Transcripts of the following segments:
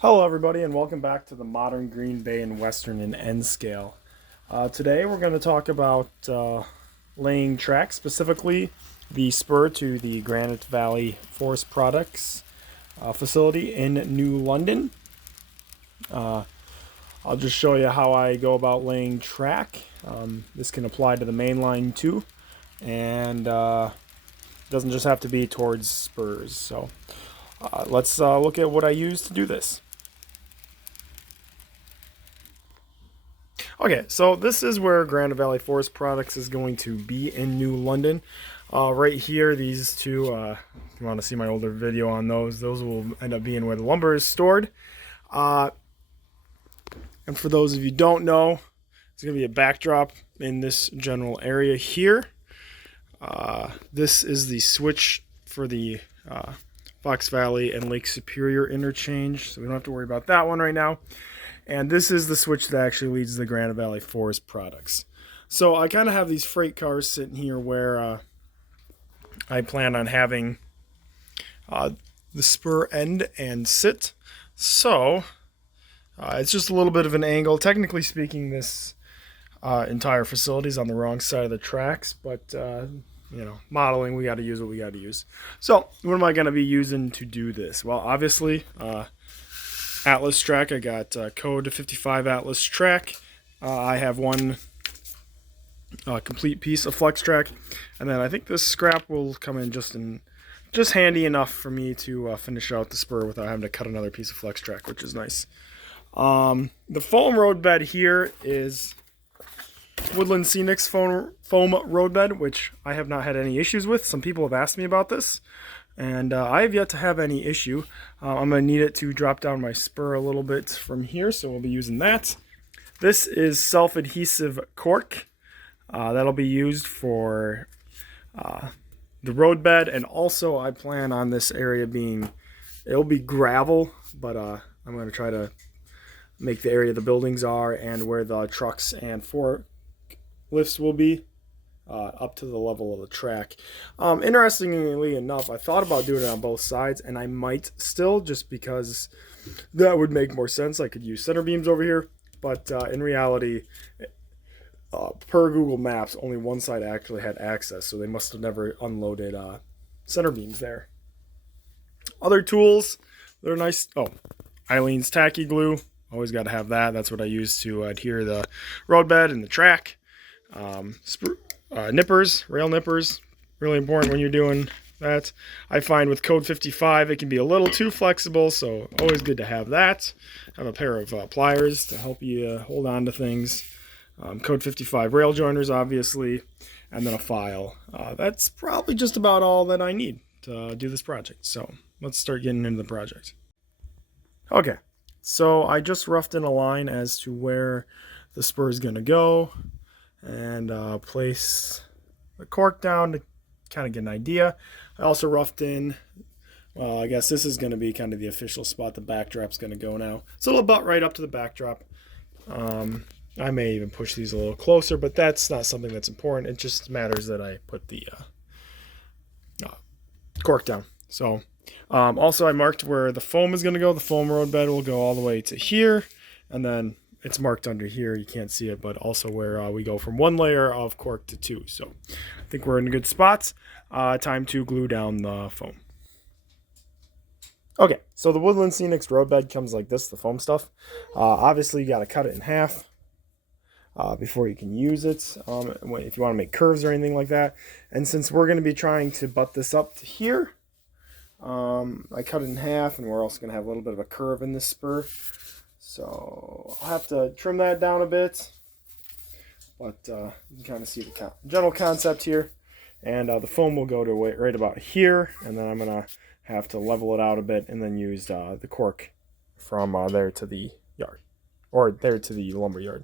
Hello everybody and welcome back to the Modern Green Bay and Western and N scale. Today we're going to talk about laying track, specifically the spur to the Granite Valley Forest Products facility in New London. I'll just show you how I go about laying track. This can apply to the main line too, and doesn't just have to be towards spurs. So let's look at what I use to do this. Okay, so this is where Granite Valley Forest Products is going to be in New London. Right here, these two, if you want to see my older video on those will end up being where the lumber is stored. And for those of you who don't know, it's going to be a backdrop in this general area here. This is the switch for the Fox Valley and Lake Superior interchange, so we don't have to worry about that one right now. And this is the switch that actually leads to the Granite Valley Forest Products. So I kind of have these freight cars sitting here where I plan on having the spur end and sit. So it's just a little bit of an angle. Technically speaking, this entire facility is on the wrong side of the tracks, but you know, modeling, we got to use what we got to use. So what am I going to be using to do this? Well, obviously, Atlas track. I got code 55 Atlas track. I have one complete piece of flex track, and then I think this scrap will come in just handy enough for me to finish out the spur without having to cut another piece of flex track, which is nice. The foam road bed here is Woodland Scenics foam road bed, which I have not had any issues with. Some people have asked me about this, and I have yet to have any issue. I'm going to need it to drop down my spur a little bit from here, so we'll be using that. This is self-adhesive cork. That'll be used for the road bed, and also I plan on this area being, it'll be gravel, but I'm going to try to make the area the buildings are and where the trucks and forklifts will be up to the level of the track. Interestingly enough, I thought about doing it on both sides, and I might still, just because that would make more sense. I could use center beams over here, but in reality, per Google Maps, only one side actually had access, so they must have never unloaded center beams there. Other tools, they're nice. Oh, Eileen's tacky glue. Always got to have that. That's what I use to adhere the road bed and the track. Nippers, rail nippers, really important when you're doing that. I find with code 55 it can be a little too flexible, so always good to have that. Have a pair of pliers to help you hold on to things. Code 55 rail joiners, obviously, and then a file. That's probably just about all that I need to do this project. So let's start getting into the project. Okay, so I just roughed in a line as to where the spur is going to go, and place the cork down to kind of get an idea. I also roughed in, well, I guess this is going to be kind of the official spot the backdrop's going to go now. So it'll butt right up to the backdrop. I may even push these a little closer, but that's not something that's important. It just matters that I put the cork down. So also I marked where the foam is going to go. The foam road bed will go all the way to here, and then it's marked under here. You can't see it, but also where we go from one layer of cork to two. So I think we're in good spots. Time to glue down the foam. Okay, so the Woodland Scenics road bed comes like this, the foam stuff. Obviously, you got to cut it in half before you can use it, if you want to make curves or anything like that. And since we're going to be trying to butt this up to here, I cut it in half, and we're also going to have a little bit of a curve in this spur. So I'll have to trim that down a bit, but you can kind of see the general concept here. And the foam will go to right about here, and then I'm going to have to level it out a bit and then use the cork from there to the yard, or there to the lumber yard.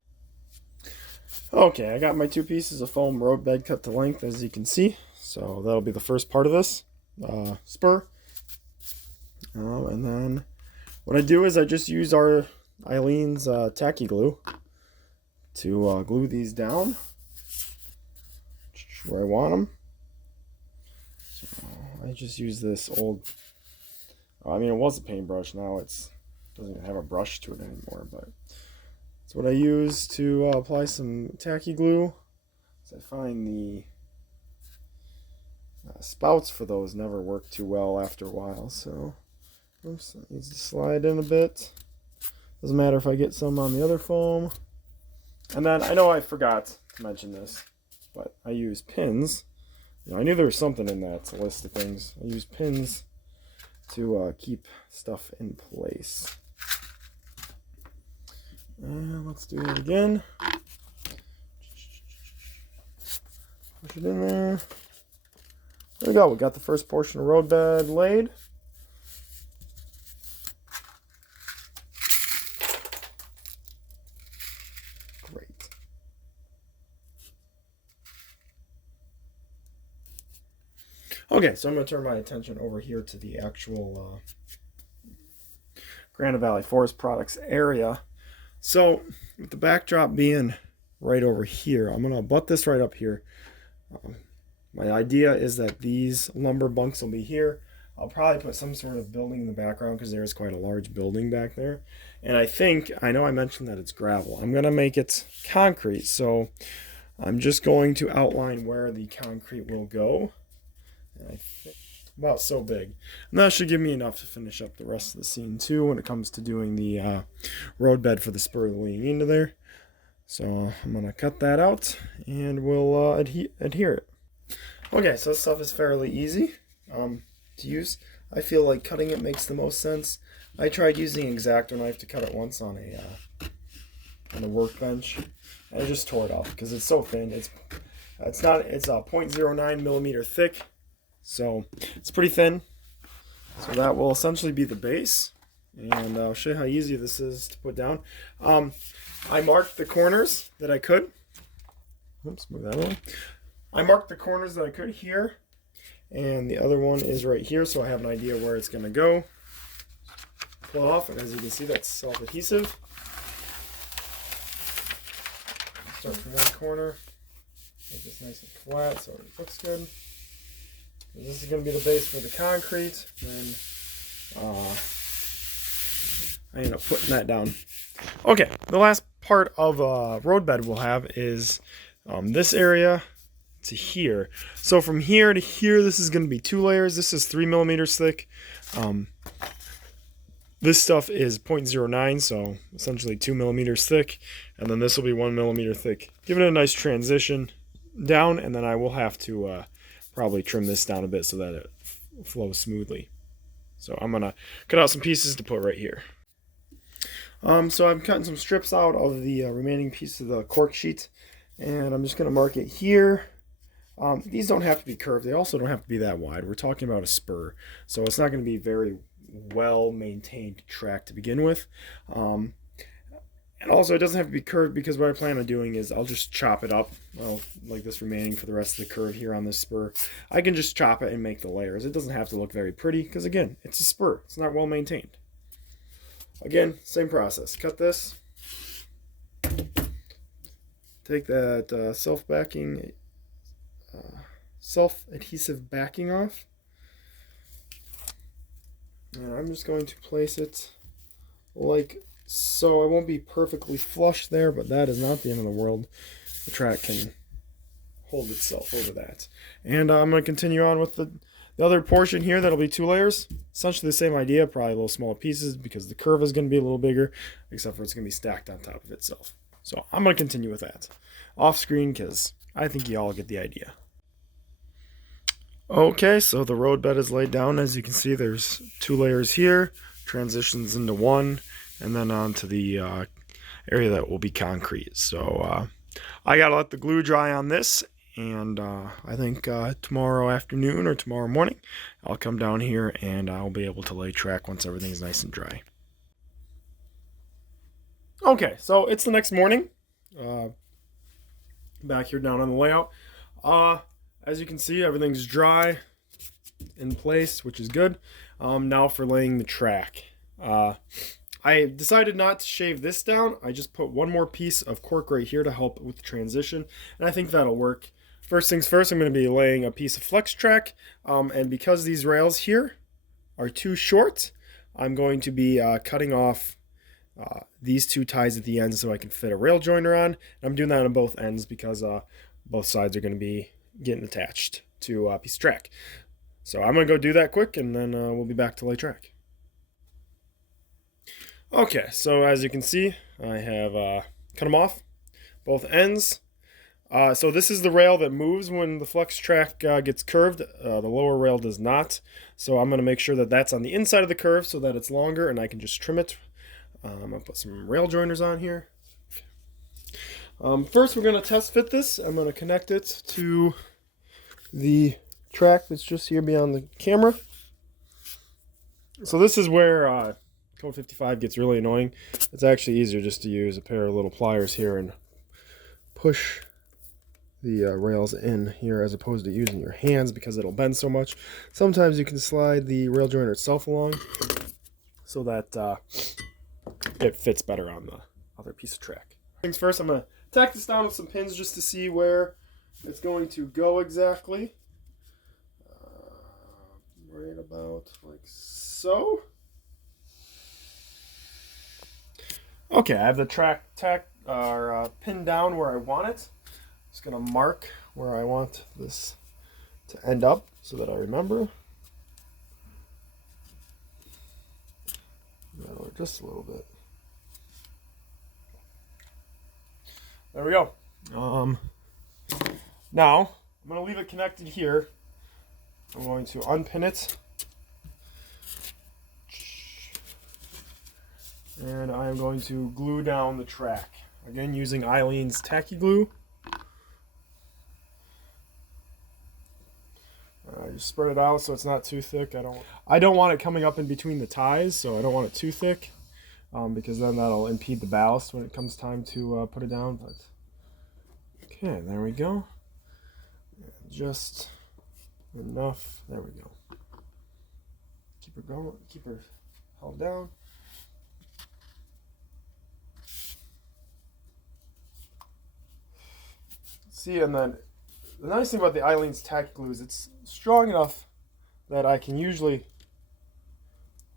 Okay, I got my two pieces of foam road bed cut to length, as you can see. So that'll be the first part of this spur. And then what I do is I just use our Eileen's tacky glue to glue these down where I want them. So I just use this old, I mean, it was a paintbrush, now it's Doesn't even have a brush to it anymore, but it's what I use to apply some tacky glue. So I find the spouts for those never work too well after a while, so oops, that needs to slide in a bit. Doesn't matter if I get some on the other foam. And then I know I forgot to mention this, but I use pins. You know, I knew there was something in that list of things. I use pins to keep stuff in place. And let's do it again. Push it in there. There we go. We got the first portion of roadbed laid. Great. Okay, so I'm going to turn my attention over here to the actual Grand Valley Forest Products area. So, with the backdrop being right over here, I'm going to butt this right up here. My idea is that these lumber bunks will be here. I'll probably put some sort of building in the background because there is quite a large building back there. And I know I mentioned that it's gravel. I'm going to make it concrete, so I'm just going to outline where the concrete will go. And I think about so big. And that should give me enough to finish up the rest of the scene too when it comes to doing the roadbed for the spur leading into there. So I'm going to cut that out and we'll adhere it. Okay, so this stuff is fairly easy to use. I feel like cutting it makes the most sense. I tried using an X-Acto knife to cut it once on a workbench, and I just tore it off because it's so thin. It's a 0.09 millimeter thick, so it's pretty thin. So that will essentially be the base, and I'll show you how easy this is to put down. I marked the corners that I could. Oops, move that along. I marked the corners that I could here, and the other one is right here, so I have an idea where it's going to go. Pull off, and as you can see, that's self-adhesive. Start from one corner, make this nice and flat so it looks good. And this is going to be the base for the concrete, and I end up putting that down. Okay, the last part of roadbed we'll have is this area to here. So from here to here, this is going to be 2 layers. This is 3 millimeters thick. This stuff is 0.09, so essentially 2 millimeters thick, and then this will be 1 millimeter thick. Give it a nice transition down, and then I will have to probably trim this down a bit so that it flows smoothly. So I'm gonna cut out some pieces to put right here. So I'm cutting some strips out of the remaining piece of the cork sheet, and I'm just gonna mark it here. These don't have to be curved. They also don't have to be that wide. We're talking about a spur, so it's not going to be very well maintained track to begin with. And also it doesn't have to be curved because what I plan on doing is I'll just chop it up, like this remaining for the rest of the curve here on this spur. I can just chop it and make the layers. It doesn't have to look very pretty because, again, it's a spur. It's not well maintained. Again, same process. Cut this. Take that self-adhesive backing off, and I'm just going to place it like so. It won't be perfectly flush there, but that is not the end of the world. The track can hold itself over that, and I'm going to continue on with the other portion here. That'll be 2 layers, essentially the same idea, probably a little smaller pieces because the curve is going to be a little bigger, except for it's going to be stacked on top of itself. So I'm going to continue with that off screen because I think you all get the idea. Okay, so the roadbed is laid down. As you can see, there's 2 layers here, transitions into 1, and then onto the area that will be concrete. So I gotta let the glue dry on this, and I think tomorrow afternoon or tomorrow morning, I'll come down here and I'll be able to lay track once everything's nice and dry. Okay, so it's the next morning. Back here down on the layout. As you can see, everything's dry in place, which is good. Now for laying the track. I decided not to shave this down. I just put one more piece of cork right here to help with the transition, and I think that'll work. First things first, I'm going to be laying a piece of flex track, and because these rails here are too short, I'm going to be cutting off these two ties at the ends so I can fit a rail joiner on. I'm doing that on both ends because both sides are going to be getting attached to a piece of track. So I'm going to go do that quick, and then we'll be back to lay track. Okay, so as you can see, I have cut them off, both ends. So this is the rail that moves when the flex track gets curved. The lower rail does not. So I'm going to make sure that that's on the inside of the curve so that it's longer and I can just trim it. I'm going to put some rail joiners on here. First, we're going to test fit this. I'm going to connect it to the track that's just here beyond the camera. So this is where Code 55 gets really annoying. It's actually easier just to use a pair of little pliers here and push the rails in here as opposed to using your hands because it'll bend so much. Sometimes you can slide the rail joiner itself along so that it fits better on the other piece of track. Things first, I'm going to tack this down with some pins just to see where it's going to go exactly. Right about like so. Okay, I have the track pinned down where I want it. Just gonna mark where I want this to end up so that I remember. Just a little bit. There we go. Now I'm gonna leave it connected here. I'm going to unpin it. And I'm going to glue down the track. Again, using Eileen's tacky glue. Just spread it out so it's not too thick. I don't want it coming up in between the ties, so I don't want it too thick, because then that'll impede the ballast when it comes time to put it down. But okay, there we go. Just enough. There we go. Keep her going. Keep her held down. See, and then the nice thing about the Eileen's tack glue is it's strong enough that I can usually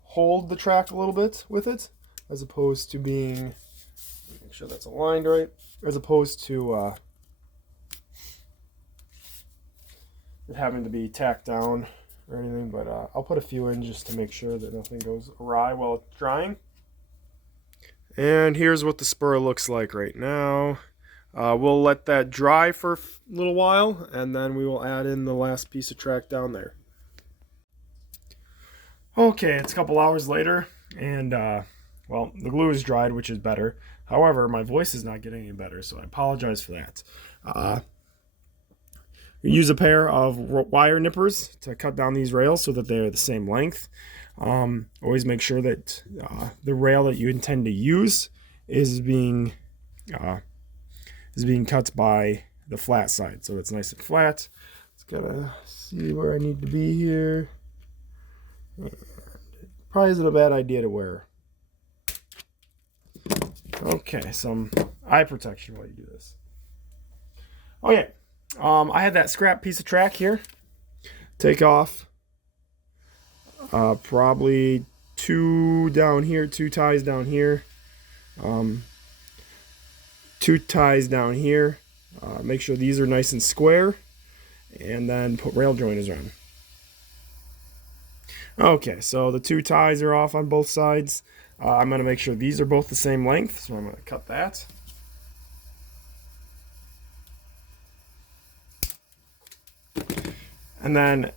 hold the track a little bit with it, as opposed to being, make sure that's aligned right, as opposed to it having to be tacked down or anything. But I'll put a few in just to make sure that nothing goes awry while it's drying. And here's what the spur looks like right now. We'll let that dry for a little while, and then we will add in the last piece of track down there. Okay, it's a couple hours later, and well, the glue is dried, which is better. However, my voice is not getting any better, so I apologize for that. Use a pair of wire nippers to cut down these rails so that they're the same length. Always make sure that the rail that you intend to use is being cut by the flat side, so it's nice and flat. Just gotta see where I need to be here. And probably isn't a bad idea to wear. Okay, some eye protection while you do this. Okay, I had that scrap piece of track here. Take off probably two down here, two ties down here. Two ties down here. Make sure these are nice and square, and then put rail joiners on. Okay, so the two ties are off on both sides. I'm going to make sure these are both the same length, so I'm going to cut that. And then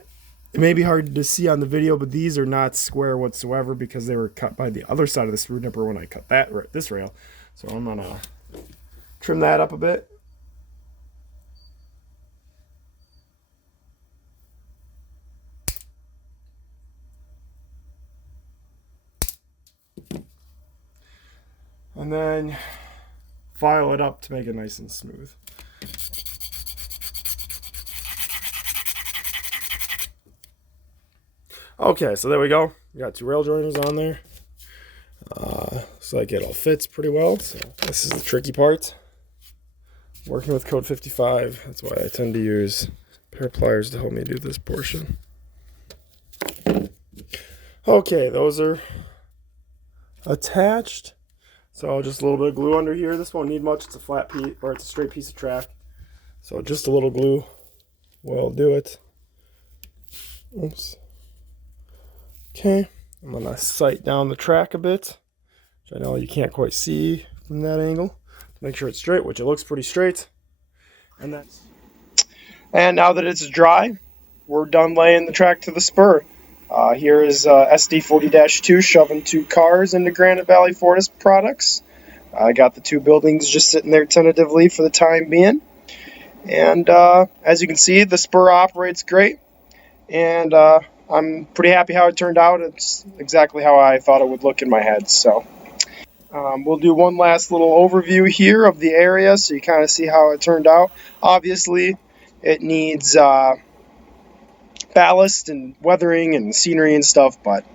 it may be hard to see on the video, but these are not square whatsoever because they were cut by the other side of the screw nipper when I cut this rail. So I'm going to trim that up a bit. And then file it up to make it nice and smooth. Okay, so there we go. We got two rail joiners on there. Looks like it all fits pretty well. So this is the tricky part. Working with Code 55, that's why I tend to use a pair of pliers to help me do this portion. Okay, those are attached. So just a little bit of glue under here. This won't need much. It's a flat piece, or it's a straight piece of track. So just a little glue will do it. Oops. Okay, I'm gonna sight down the track a bit, which I know you can't quite see from that angle, to make sure it's straight, which it looks pretty straight. And now that it's dry, we're done laying the track to the spur. Here is SD40-2 shoving 2 cars into Granite Valley Fortis products. I got the 2 buildings just sitting there tentatively for the time being. And as you can see, the spur operates great. And I'm pretty happy how it turned out. It's exactly how I thought it would look in my head. So we'll do one last little overview here of the area so you kind of see how it turned out. Obviously, it needs ballast and weathering and scenery and stuff, but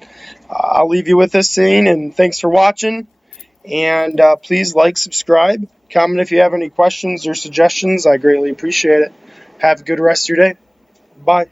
I'll leave you with this scene, and thanks for watching. And please like, subscribe, comment if you have any questions or suggestions. I greatly appreciate it. Have a good rest of your day. Bye.